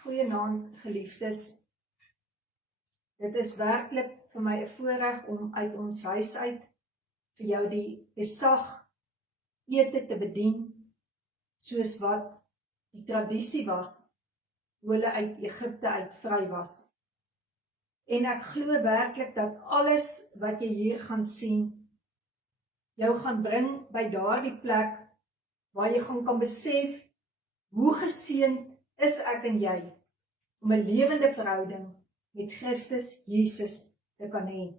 Goeienaand, geliefdes. Dit is werklik vir my 'n voorreg om uit ons huis uit vir jou die Pesach ete te bedien, soos wat die tradisie was, hoe hulle uit Egipte uit vry was. En ek glo werklik dat alles wat jy hier gaan sien, jou gaan bring by daardie plek, waar jy gaan kan besef, hoe geseënd is ek en jy, om 'n lewende verhouding met Christus Jesus te kan hê.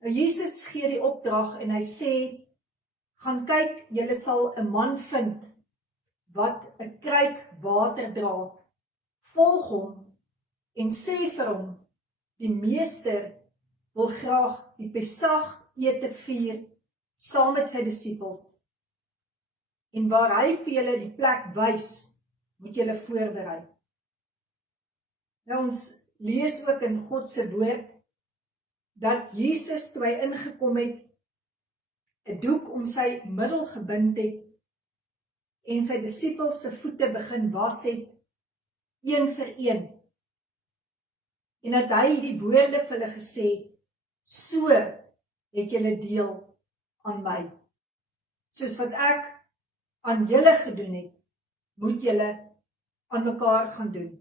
Nou Jesus gee die opdrag en hy sê, gaan kyk, julle sal 'n man vind, wat 'n kruik water dra, volg hom, en sê vir hom, die meester wil graag die Pesach ete vier, saam met sy disippels. En waar hy vir julle die plek wys, moet julle voorberei. Nou ons lees ook in God se woord, dat Jesus toe hy ingekom het, 'n doek om sy middel gebind het, en sy disippels se voete begin was het, een vir een. En dat hy die woorde vir hulle gesê, so het julle deel aan my. Soos wat ek aan julle gedoen het, moet julle aan mekaar gaan doen.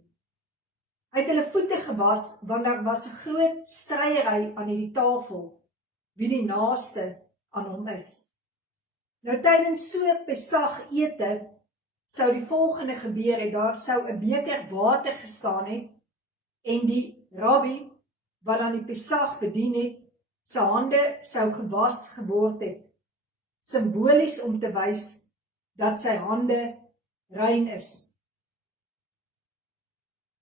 Hy het hulle voete gewas, want daar was 'n groot stryery aan hierdie tafel, wie die naaste aan hom is. Nou tydens so Pesach ete, sou die volgende gebeur het, daar sou 'n beker water gestaan het, en die rabbi, wat aan die Pesach bedien het, sy hande sou gewas geword het, simbolies om te wys, dat sy hande rein is.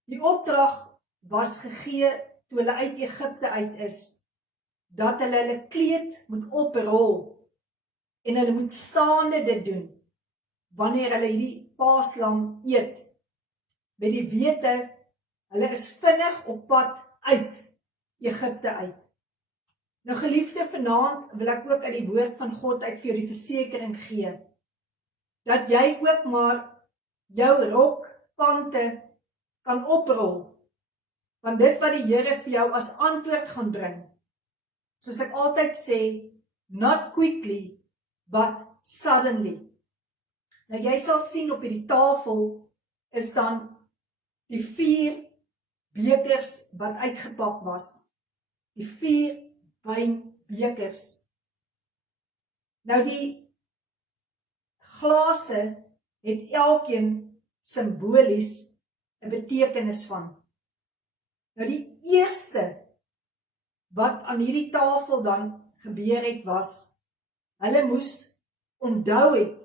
Die opdrag was gegee, toe hulle uit Egipte uit is, dat hulle kleed moet oprol, en hulle moet staande dit doen, wanneer hulle hierdie paaslam eet, met die wete, hulle is vinnig op pad uit Egipte uit. Nou geliefde, vanaand wil ek ook uit die woord van God uit vir jou die versekering gee, dat jy ook maar jou rokpante kan oprol, want dit wat die Here vir jou as antwoord gaan bring, soos ek altyd sê, not quickly, but suddenly. Nou jy sal sien op hierdie tafel, is dan die 4 bekers wat uitgepak was, die 4 wynbekers. Nou die glase het elkeen simbolies 'n betekenis van. Nou die eerste wat aan hierdie tafel dan gebeur het was, hulle moes onthou het,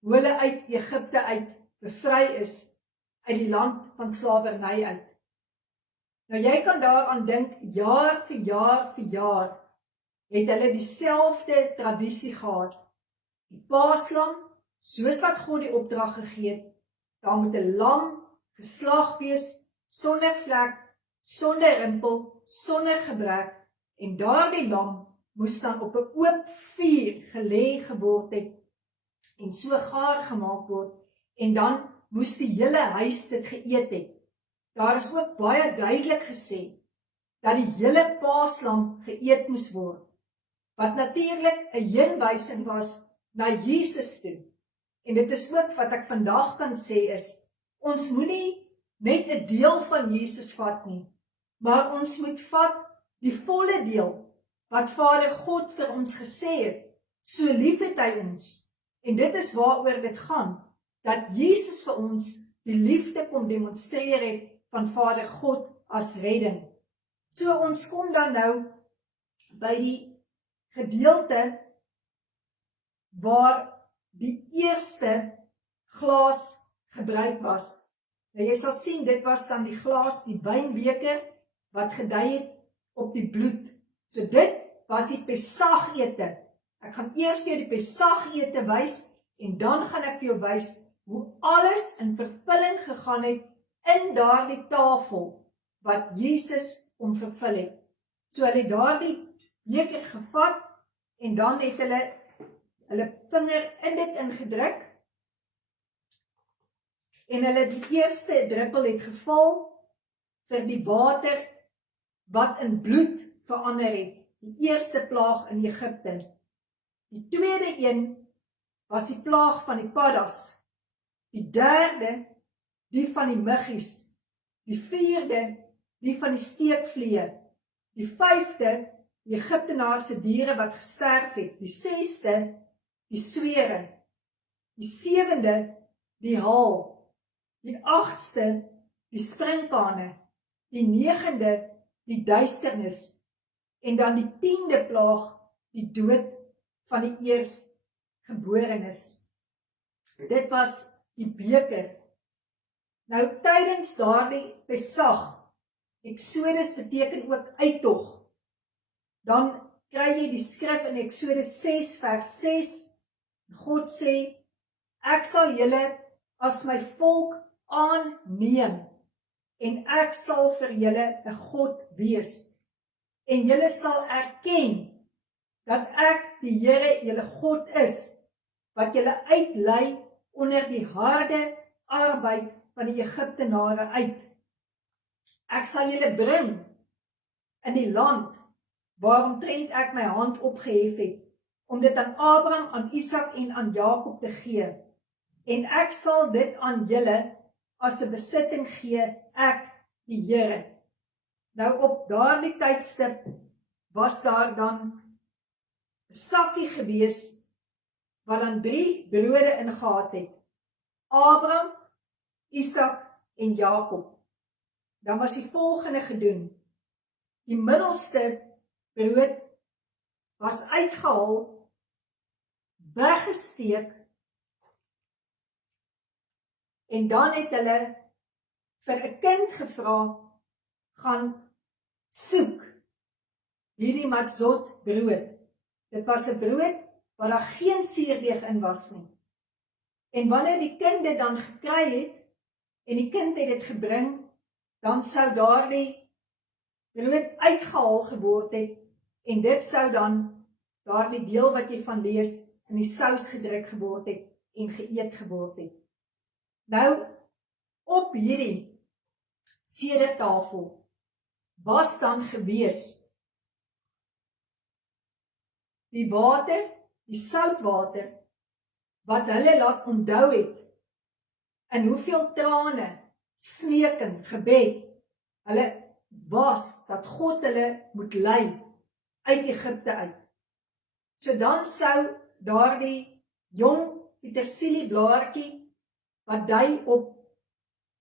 hoe hulle uit Egipte uit bevry is, uit die land van slawerny uit. Nou jy kan daaraan dink, jaar vir jaar vir jaar, het hulle dieselfde tradisie gehad. Die paaslam, soos wat God die opdrag gegee het, daar moet 'n lam geslag wees, sonder vlek, sonder rimpel, sonder gebrek, en daardie lam moes dan op 'n oop vuur gelê geword het, en so gaar gemaak word, en dan moes die hele huis dit geëet het. Daar is ook baie duidelik gesê, dat die hele paaslam geëet moes word, wat natuurlik 'n heenwysing was na Jesus toe. En dit is ook wat ek vandag kan sê is, ons moenie net 'n deel van Jesus vat nie, maar ons moet vat die volle deel, wat Vader God vir ons gesê het, so lief het hy ons. En dit is waaroor dit gaan, dat Jesus vir ons die liefde kom demonstreer het, van Vader God as redding. So ons kom dan nou by die gedeelte waar die eerste glas gebruik was. Nou jy sal sien, dit was dan die glas, die wynbeker, wat gedui het op die bloed. So dit was die Pesach ete. Ek gaan eers vir die Pesach ete wys, en dan gaan ek vir jou wys, hoe alles in vervulling gegaan het, in daardie tafel, wat Jesus om vervul het. So hulle het daardie beker gevat, en dan het hulle vinger in dit ingedruk, en hulle die eerste druppel het geval vir die water wat in bloed verander het, die eerste plaag in Egipte. Die tweede een was die plaag van die paddas, die derde die van die muggies, die vierde die van die steekvliee, die vyfde die Egiptenaarse diere wat gesterf het, die sesde die swere, die sewende die haal, die agtste die sprinkane, die negende die duisternis en dan die 10de plaag die dood van die eerstgeborenes. Dit was die beker. Nou tydens daardie Pesach, Exodus beteken ook uittog, dan kry jy die skrif in Exodus 6 vers 6, God sê, ek sal julle as my volk aanneem, en ek sal vir julle 'n God wees, en julle sal erken, dat ek die Here julle God is, wat julle uitlei onder die harde arbeid van die Egiptenare uit. Ek sal julle bring in die land, waaromtrent ek my hand opgehef het, om dit aan Abraham, aan Isak en aan Jakob te gee. En ek sal dit aan julle as 'n besitting gee, ek die Here. Nou op daardie tydstip was daar dan 'n sakkie gewees, wat dan 3 brode ingehad het. Abraham, Isak en Jakob. Dan was die volgende gedoen. Die middelste brood was uitgehaal, weggesteek, en dan het hulle vir 'n kind gevra, gaan soek hierdie matzot brood. Dit was 'n brood waar daar geen suurdeeg in was nie. En wanneer die kind dit dan gekry het, en die kind het dit gebring, dan sou daardie brood uitgehaal geword het, en dit sou dan daardie deel wat jy van lees, in die sous gedruk geword het, en geëet geword het. Nou, op hierdie sedetafel was dan gewees die water, die soutwater, wat hulle laat onthou het, in hoeveel trane, smeking, gebed, hulle was, dat God hulle moet lei, uit Egipte uit. So dan sou daardie jong petersilieblaartjie, wat dui op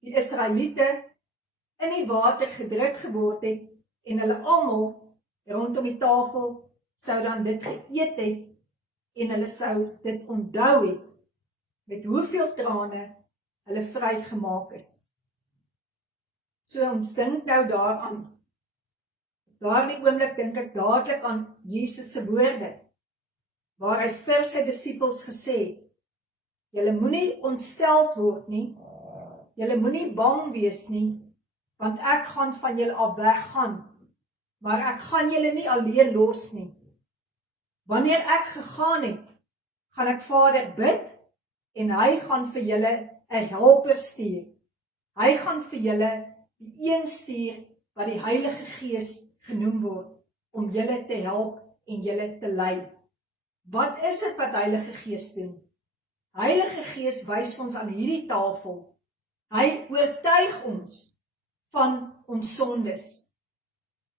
die Israeliete, in die water gedruk geword het, en hulle almal rondom die tafel sou dan dit geëet het, en hulle sou dit onthou het, met hoeveel trane hulle vrygemaak is. So ons dink nou daaraan. Daardie oomblik dink ek dadelik aan Jesus se woorde, waar hy vir sy disippels gesê het, julle moenie ontsteld word nie, julle moenie bang wees nie, want ek gaan van julle af weggaan, maar ek gaan julle nie alleen los nie. Wanneer ek gegaan het, gaan ek Vader bid, en hy gaan vir julle 'n helper stuur. Hy gaan vir julle die een stuur, wat die Heilige Gees genoem word, om julle te help en julle te lei. Wat is dit wat Heilige Gees doen? Heilige Gees wys ons aan hierdie tafel. Hy oortuig ons van ons sondes.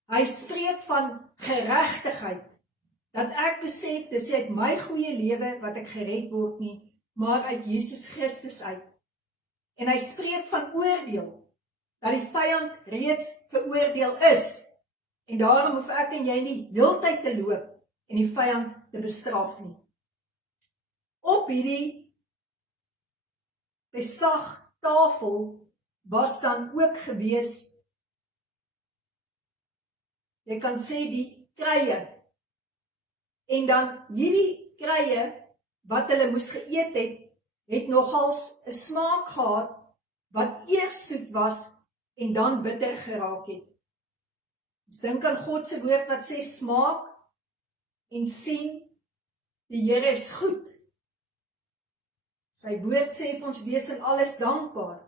Hy spreek van geregtigheid, dat ek besef, dis uit my goeie lewe wat ek gered word nie, maar uit Jesus Christus uit. En hy spreek van oordeel, dat die vyand reeds veroordeel is, en daarom hoef ek en jy nie heeltyd te loop, en die vyand te bestraf nie. Op hierdie Pesach tafel was dan ook gewees, jy kan sê die krye, en dan hierdie krye, wat hulle moes geëet het nogals 'n smaak gehad, wat eers soet was, en dan bitter geraak het. Ons dink aan God se woord wat sê, smaak en sien, die Here is goed. Sy woord sê vir ons, wees in alles dankbaar.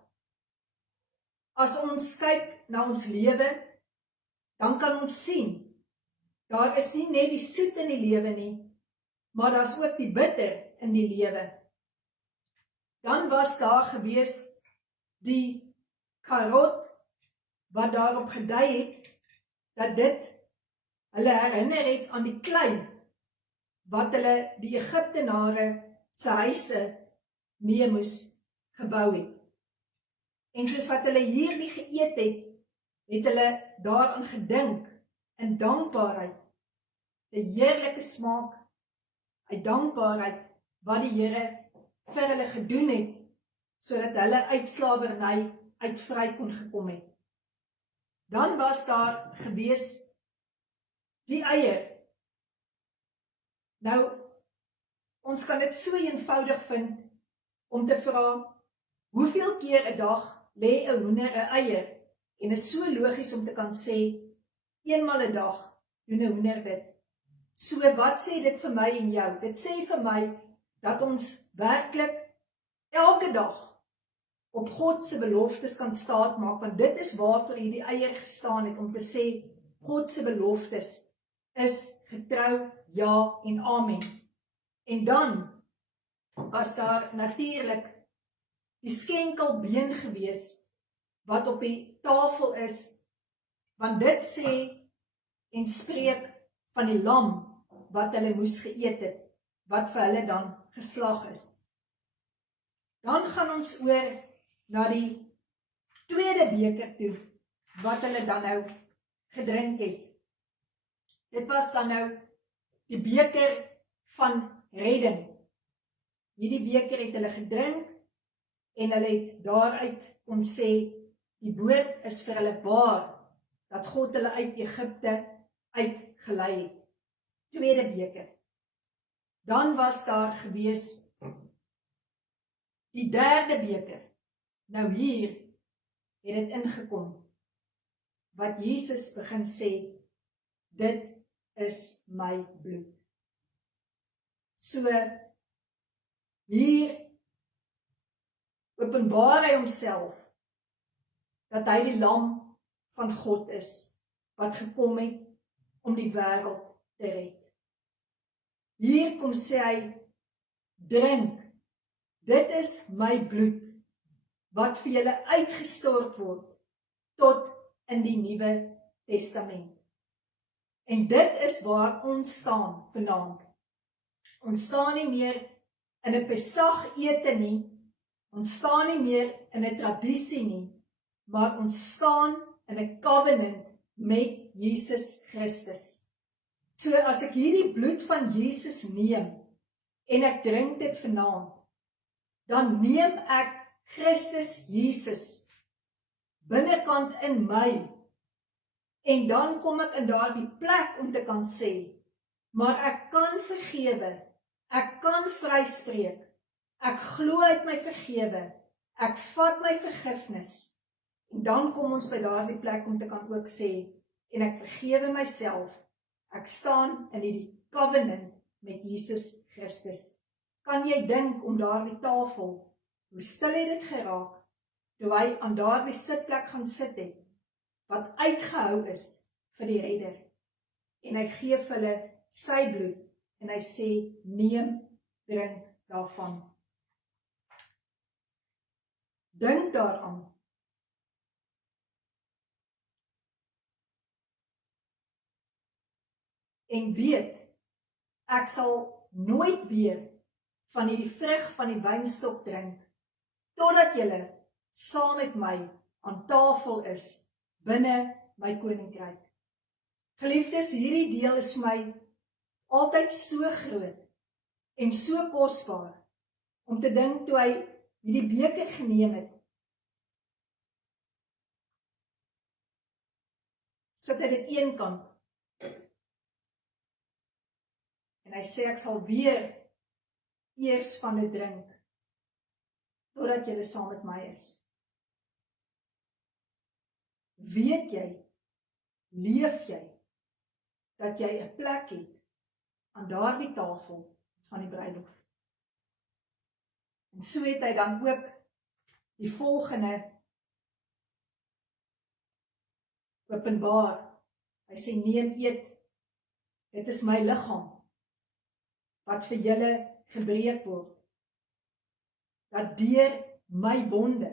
As ons kyk na ons lewe, dan kan ons sien, daar is nie net die soet in die lewe nie, maar daar is ook die bitter in die lewe. Dan was daar gewees die karot, wat daarop gedui het, dat dit hulle herinner het aan die klei, wat hulle die Egiptenare se huise mee moes gebou het. En soos wat hulle hierdie geëet het, het hulle daaraan gedink, in dankbaarheid, die heerlike smaak, uit dankbaarheid, wat die Here vir hulle gedoen het, sodat hulle uit slawerny uit vry kon gekom het. Dan was daar gewees die eier. Nou, ons kan dit so eenvoudig vind, om te vra, hoeveel keer 'n dag lê 'n hoender 'n eier, en is so logies om te kan sê, eenmal 'n dag doen 'n hoender dit. So wat sê dit vir my en jou? Dit sê vir my, dat ons werklik elke dag op God se beloftes kan staatmaak, want dit is waarvoor hierdie eier gestaan het, om te sê, God se beloftes is getrou, ja en amen. En dan was daar natuurlik die skenkelbeen gewees, wat op die tafel is, want dit sê en spreek van die lam, wat hulle moes geëet het, wat vir hulle dan geslag is. Dan gaan ons oor na die tweede beker toe, wat hulle dan nou gedrink het. Dit was dan nou die beker van redding. Hierdie beker het hulle gedrink, en hulle het daaruit kon sê, die woord is vir hulle waar, dat God hulle uit Egipte uitgelei het. Tweede beker. Dan was daar gewees die derde beker. Nou hier het dit ingekom, wat Jesus begin sê, dit is my bloed. So, hier openbaar hy homself, dat hy die lam van God is, wat gekom het om die wêreld te red. Hier kom sê hy, drink, dit is my bloed, wat vir julle uitgestort word, tot in die Nuwe Testament. En dit is waar ons staan vanaand. Ons staan nie meer in 'n Pesach ete nie, ons staan nie meer in 'n tradisie nie, maar ons staan in 'n covenant met Jesus Christus. So as ek hierdie bloed van Jesus neem, en ek drink dit vanaand, dan neem ek Christus Jesus binnekant in my, en dan kom ek in daardie plek om te kan sê, maar ek kan vergewe, ek kan vryspreek, ek glo uit my vergewe, ek vat my vergifnis, en dan kom ons by daardie plek om te kan ook sê, en ek vergewe myself, ek staan in die covenant met Jesus Christus. Kan jy dink om daardie tafel, hoe stil het dit geraak, toe hy aan daardie sitplek gaan sit het, wat uitgehou is vir die redder, en hy gee vir hulle sy bloed, en hy sê, neem, drink daarvan. Dink daaraan. En weet, ek sal nooit weer van die vrug van die wynstok drink, totdat julle saam met my aan tafel is, binne my koninkryk. Geliefdes, hierdie deel is my altyd so groot, en so kosbaar, om te dink toe hy hierdie beker geneem het, sit hy dit een kant, en hy sê, ek sal weer eers van dit drink, totdat julle saam met my is. Weet jy, leef jy, dat jy 'n plek het aan daardie tafel van die bruiloft. En so het hy dan ook die volgende openbaar. Hy sê, neem, eet, dit is my liggaam, wat vir julle gebreek word, dat deur my wonde,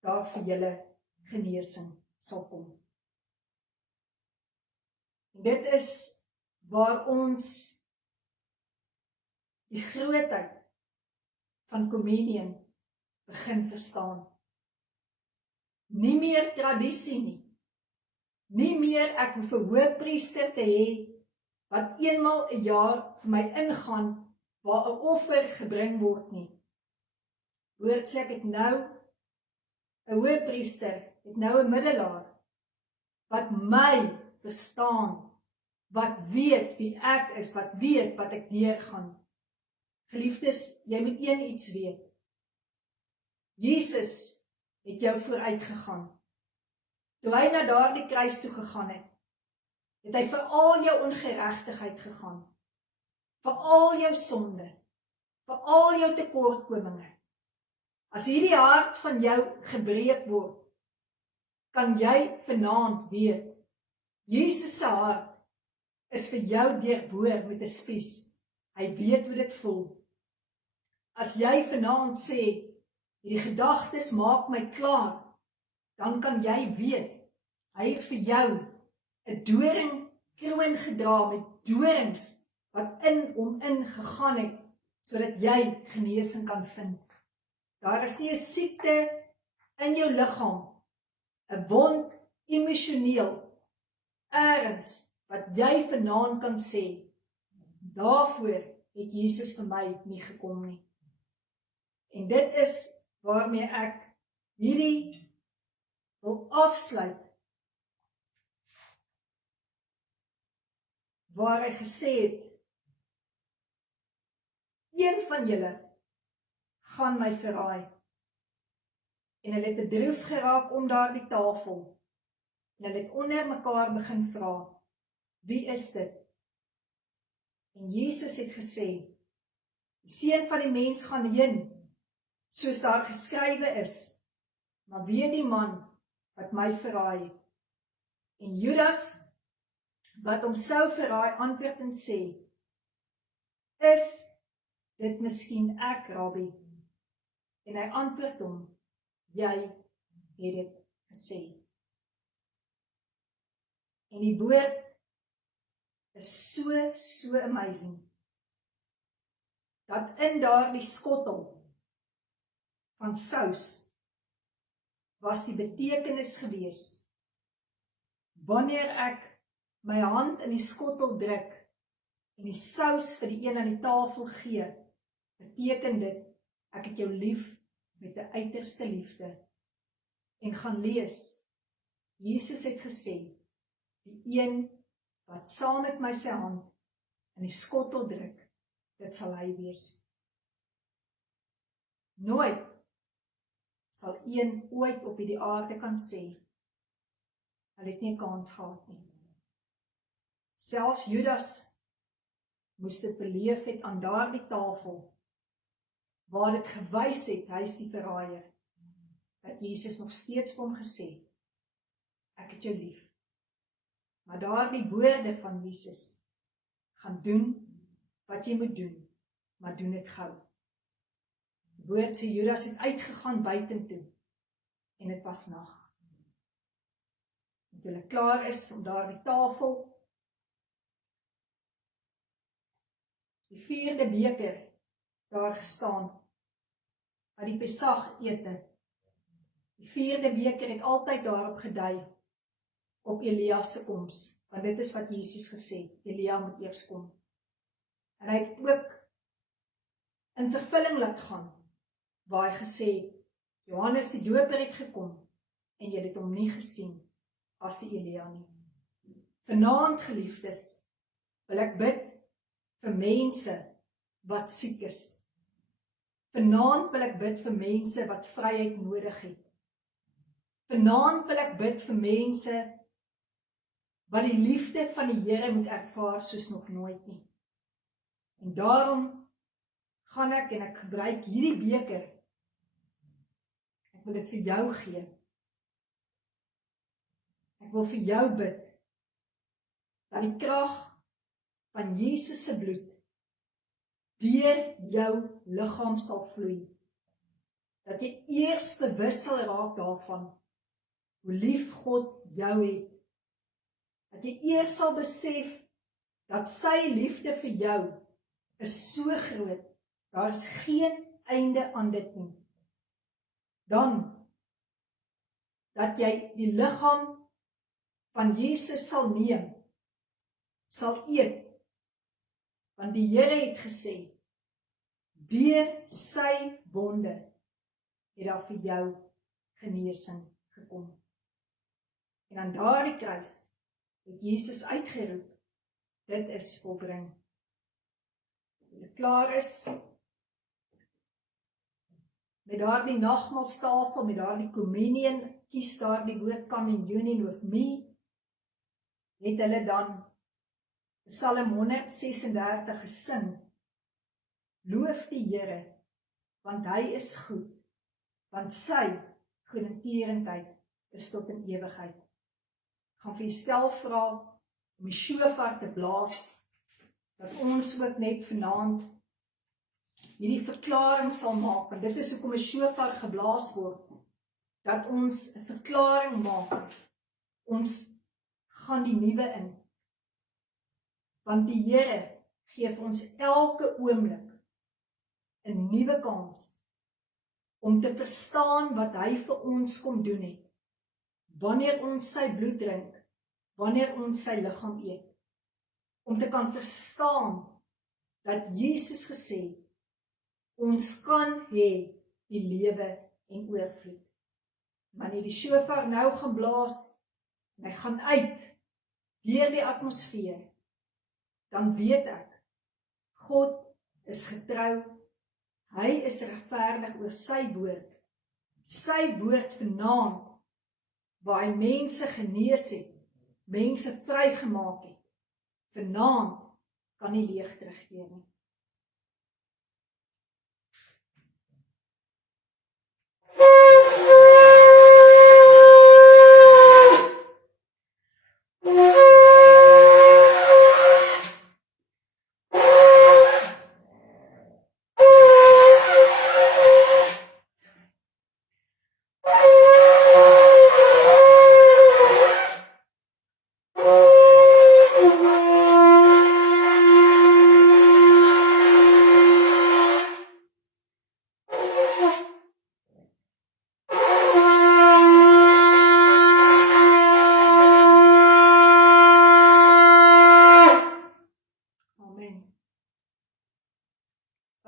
daar vir julle genesing sal kom. En dit is waar ons die grootheid van kommunion begin verstaan. Nie meer tradisie nie. Nie meer ek hoef 'n hoëpriester te hê, wat eenmal 'n jaar vir my ingaan, waar 'n offer gebring word nie. Hoort sê ek het nou 'n hoëpriester, het nou 'n middelaar, wat my verstaan, wat weet wie ek is, wat weet wat ek deurgaan. Geliefdes, jy moet een iets weet. Jesus het jou vooruit gegaan. Toe hy na daardie kruis toe gegaan het, het hy vir al jou ongeregtigheid gegaan, vir al jou sonde, vir al jou tekortkominge. As hierdie hart van jou gebreek word, kan jy vanaand weet, Jesus se hart is vir jou deurboor met 'n spies. Hy weet hoe dit voel. As jy vanaand sê, hierdie gedagtes maak my klaar, dan kan jy weet, hy het vir jou 'n doringkroon gedra met dorings wat in hom ingegaan het, sodat jy genesing kan vind. Daar is nie 'n siekte in jou liggaam, 'n wond emosioneel, ergens wat jy vanaand kan sê, daarvoor het Jesus vir my nie gekom nie. En dit is waarmee ek hierdie wil afsluit, waar hy gesê het, een van julle gaan my verraai. En hulle het bedroef geraak om daardie tafel, en hulle het onder mekaar begin vra, wie is dit? En Jesus het gesê, die Seun van die mens gaan heen, soos daar geskrywe is, maar wie die man wat my verraai het? En Judas, wat hom sou verraai, antwoord en sê, is dit miskien ek, Rabbi? En hy antwoord hom, jy het dit gesê. En die woord is so amazing, dat in daardie skottel van sous was die betekenis gewees, wanneer ek my hand in die skottel druk en die sous vir die een aan die tafel gee, beteken dit, ek het jou lief met 'n uiterste liefde. En gaan lees, Jesus het gesê, die een wat saam met my sy hand in die skottel druk, dit sal hy wees. Nooit sal een ooit op hierdie aarde kan sê, hy het nie 'n kans gehad nie. Selfs Judas moes dit beleef het aan daardie tafel, waar dit gewys het, hy is die verraaier, dat Jesus nog steeds vir hom gesê, ek het jou lief. Maar daardie woorde van Jesus, gaan doen wat jy moet doen, maar doen dit gou. Die woord sê, Judas het uitgegaan buitentoe, en dit was nag. En toe hulle klaar is om daardie tafel, die 4de beker daar gestaan, uit die Pesach ete. Die 4de beker het altyd daarop gedui, op Elia se koms, want dit is wat Jesus gesê, Elia moet eers kom. En hy het ook in vervulling laat gaan, waar hy gesê, Johannes die Doper het gekom, en jy het hom nie gesien, as die Elia nie. Vanaand, geliefdes, wil ek bid vir mense wat siek is. Vanaand wil ek bid vir mense wat vryheid nodig het. Vanaand wil ek bid vir mense wat die liefde van die Here moet ervaar soos nog nooit nie. En daarom gaan ek en ek gebruik hierdie beker. Ek wil dit vir jou gee. Ek wil vir jou bid, dat die krag van Jesus se bloed deur jou liggaam sal vloei. Dat jy eers bewus sal raak daarvan, hoe lief God jou het. Dat jy eers sal besef, dat sy liefde vir jou is so groot, daar is geen einde aan dit nie. Dan, dat jy die liggaam van Jesus sal neem, sal eet, want die Here het gesê, deur sy wonde het daar vir jou genesing gekom. En aan daardie kruis het Jesus uitgeroep, dit is volbring. As dit klaar is, met daardie nagmaalstafel, met daardie communion, kies daardie woord come in union with me, het hulle dan Psalm 136 gesing, loof die Here, want hy is goed, want sy goedertierendheid is tot in ewigheid. Ek gaan vir jou stel vra om die shofar te blaas, dat ons ook net vanaand hierdie verklaring sal maak, want dit is hoekom 'n shofar geblaas word, dat ons 'n verklaring maak, ons gaan die nuwe in, want die Here gee vir ons elke oomblik 'n nuwe kans, om te verstaan wat hy vir ons kom doen het, wanneer ons sy bloed drink, wanneer ons sy liggaam eet, om te kan verstaan, dat Jesus gesê het, ons kan hê die lewe en oorvloed. Wanneer die shofar nou gaan blaas, en hy gaan uit, deur die atmosfeer, dan weet ek, God is getrou, hy is regverdig oor sy woord vanaand, waar hy mense genees het, mense vrygemaak het, vanaand kan nie leeg terugkeer nie.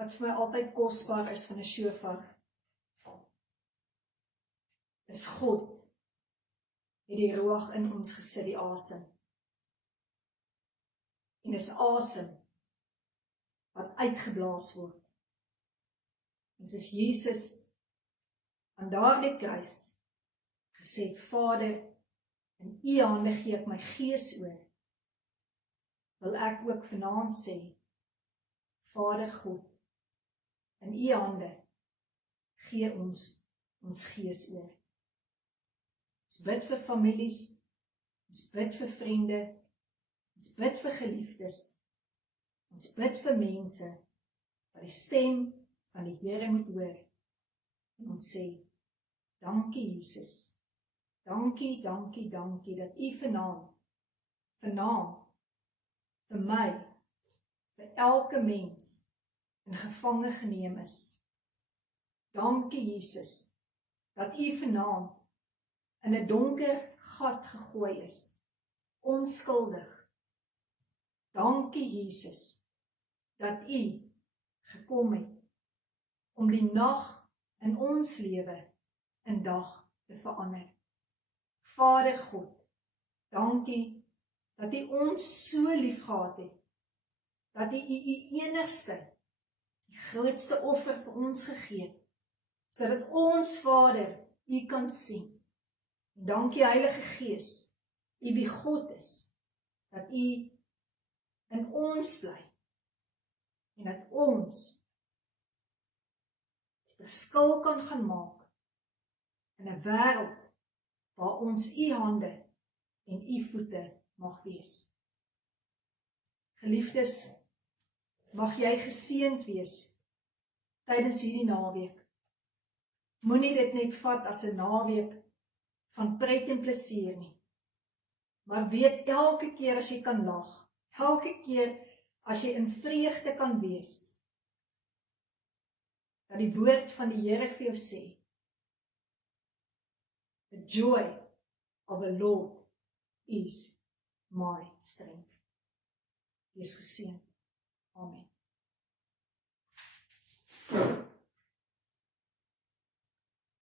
Wat vir my altyd kosbaar is van 'n shofar, is God het die ruach in ons gesit, die asem. En is asem wat uitgeblaas word. En soos Jesus aan daardie kruis gesê het, Vader, in u hande gee ek my gees oor, wil ek ook vanaand sê, Vader God, in u hande gee ons gees oor. Ons bid vir families, ons bid vir vriende, ons bid vir geliefdes, ons bid vir mense, wat die stem van die Here moet hoor, en ons sê, dankie Jesus, dankie, dankie, dankie, dat u vanaand, vir my, vir elke mens, in gevange geneem is. Dankie Jesus, dat u vanaand, in 'n donker gat gegooi is, onskuldig. Dankie Jesus, dat u gekom het, om die nag in ons lewe, in dag te verander. Vader God, dankie, dat u ons so lief gehad het, dat u enigste, die grootste offer vir ons gegee het, sodat ons Vader u kan sien. En dankie Heilige Gees, u wie God is, dat u in ons bly, en dat ons verskil kan gaan maak in 'n wêreld waar ons u hande en u voete mag wees. Geliefdes, mag jy geseënd wees tydens hierdie naweek. Moenie dit net vat as 'n naweek van pret en plesier nie. Maar weet elke keer as jy kan lag, elke keer as jy in vreugde kan wees, dat die woord van die Here vir jou sê, the joy of the Lord is my strength. Wees geseënd. Amen.